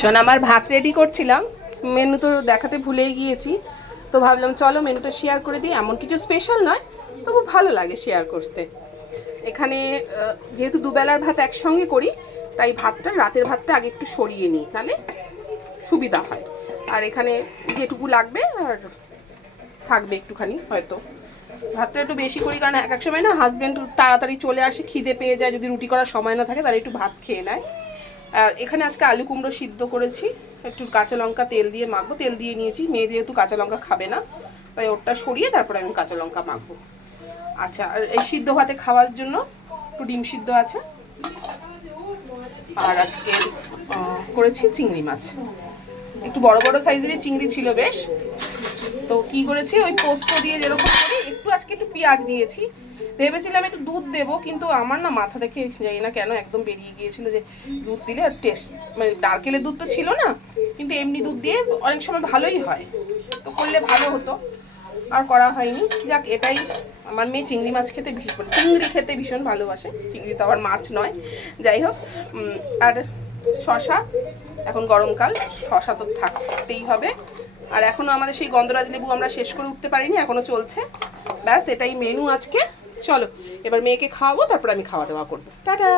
শোন, আমার ভাত রেডি করছিলাম, মেনু তো দেখাতে ভুলেই গিয়েছি। তো ভাবলাম চলো মেনুটা শেয়ার করে দিই। এমন কিছু স্পেশাল নয়, তবু ভালো লাগে শেয়ার করতে। এখানে যেহেতু দুবেলার ভাত একসঙ্গে করি, তাই ভাতটা, রাতের ভাতটা আগে একটু সরিয়ে নিই, নাহলে সুবিধা হয়। আর এখানে যেটুকু লাগবে আর থাকবে একটুখানি হয়তো। ভাতটা একটু বেশি করি, কারণ এক এক সময় না হাজব্যান্ড তাড়াতাড়ি চলে আসে, খিদে পেয়ে যায়, যদি রুটি করার সময় না থাকে তাহলে একটু ভাত খেয়ে নেয়। আর এখানে আজকে আলু কুমড়ো সিদ্ধ করেছি, একটু কাঁচা লঙ্কা তেল দিয়ে মাখবো। তেল দিয়ে নিয়েছি, মেয়ে যেহেতু কাঁচা লঙ্কা খাবে না, তাই ওটা সরিয়ে তারপরে আমি কাঁচা লঙ্কা মাখবো। আচ্ছা, আর এই সিদ্ধ ভাতে খাওয়ার জন্য একটু ডিম সিদ্ধ আছে। আর আজকে করেছি চিংড়ি মাছ, একটু বড় বড় সাইজেরই চিংড়ি ছিল বেশ। তো কি করেছি, ওই পোস্ত দিয়ে যেরকম করি, একটু আজকে একটু পেঁয়াজ দিয়েছি। ভেবেছিলাম একটু দুধ দেবো, কিন্তু আমার না মাথা দেখে জানি না কেন একদম বেরিয়ে গিয়েছিল যে দুধ দিলে আর টেস্ট, মানে নারকেলের দুধ তো ছিল না, কিন্তু এমনি দুধ দিয়ে অনেক সময় ভালোই হয়, তো করলে ভালো হতো, আর করা হয়নি। যাক, এটাই। আমার মেয়ে চিংড়ি মাছ খেতে ভীষণ, চিংড়ি খেতে ভীষণ ভালোবাসে, চিংড়ি তো আবার মাছ নয়, যাই হোক। আর শশা, এখন গরমকাল, শশা তো থাকতেই হবে। আর এখনও আমাদের সেই গন্ধরাজ লেবু আমরা শেষ করে উঠতে পারিনি, এখনও চলছে। ব্যাস, এটাই মেনু আজকে। চলো এবার মেয়েকে খাওয়াবো, তারপর আমি খাওয়া দাওয়া করবো। টাটা।